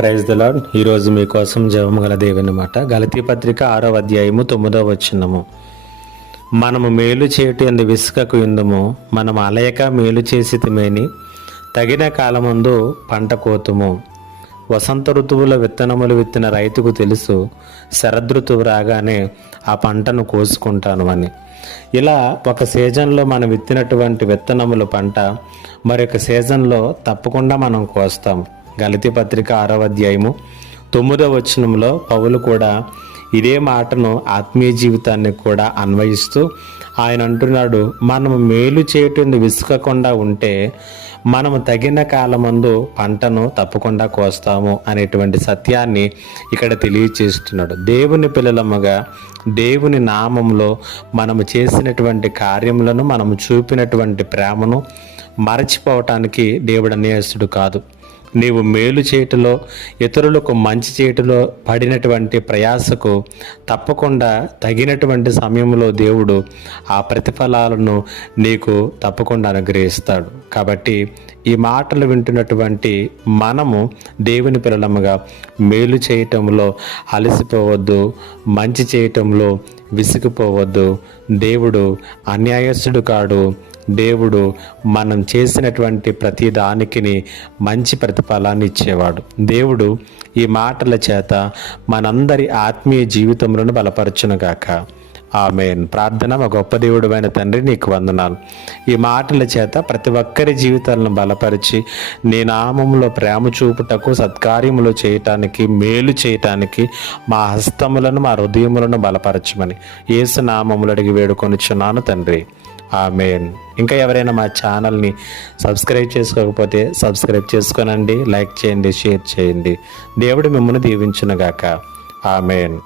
Praise the Lord ఈరోజు మీకోసం జవం గల దేవుని గలతీ పత్రిక ఆరో అధ్యాయము తొమ్మిదో వచ్చినము మనము మేలు చేయటం ఎందు విసుకకు ఇందుము. మనం అలయక మేలు చేసి తిమేని. తగిన కాలమందు పంట కోతుము. వసంత ఋతువుల విత్తనములు విత్తిన రైతుకు తెలుసు శరదృతువు రాగానే ఆ పంటను కోసుకుంటాను అని. ఇలా ఒక సీజన్లో మనం విత్తినటువంటి విత్తనములు పంట మరొక సీజన్లో తప్పకుండా మనం కోస్తాం. గలతి పత్రిక ఆరవ అధ్యాయము తొమ్మిదవ వచనంలో పౌలు కూడా ఇదే మాటను ఆత్మీయ జీవితాన్ని కూడా అన్వయిస్తూ ఆయన అంటున్నాడు మనం మేలు చేయటం విసుకకుండా ఉంటే మనము తగిన కాలమందు పంటను తప్పకుండా కోస్తాము అనేటువంటి సత్యాన్ని ఇక్కడ తెలియచేస్తున్నాడు. దేవుని పిల్లలమ్మగా దేవుని నామంలో మనము చేసినటువంటి కార్యములను మనము చూపినటువంటి ప్రేమను మరచిపోవటానికి దేవుడు అన్యాయస్తుడు కాదు. నీవు మేలు చేయటలో ఇతరులకు మంచి చేయటలో పడినటువంటి ప్రయాసకు తప్పకుండా తగినటువంటి సమయంలో దేవుడు ఆ ప్రతిఫలాలను నీకు తప్పకుండా అనుగ్రహిస్తాడు. కాబట్టి ఈ మాటలు వింటున్నటువంటి మనము దేవుని పిల్లలముగా మేలు చేయటంలో అలసిపోవద్దు మంచి చేయటంలో విసిగిపోవద్దు. దేవుడు అన్యాయస్తుడు కాడు. దేవుడు మనం చేసినటువంటి ప్రతి దానికి మంచి ప్రతిఫలాన్ని ఇచ్చేవాడు. దేవుడు ఈ మాటల చేత మనందరి ఆత్మీయ జీవితంలో బలపరచునుగాక. ఆమెన్. ప్రార్థన మా గొప్ప దేవుడు అయిన తండ్రి నీకు వందనాలు. ఈ మాటల చేత ప్రతి ఒక్కరి జీవితాలను బలపరిచి నీ నామంలో ప్రేమ చూపుటకు సత్కార్యములు చేయటానికి మేలు చేయటానికి మా హస్తములను మా హృదయములను బలపరచమని ఏసు నామములు అడిగి వేడుకొనిచున్నాను తండ్రి. ఆమెన్. ఇంకా ఎవరైనా మా ఛానల్ని సబ్స్క్రైబ్ చేసుకోకపోతే సబ్స్క్రైబ్ చేసుకోనండి లైక్ చేయండి షేర్ చేయండి. దేవుడు మిమ్మల్ని దీవించునుగాక. ఆమెన్.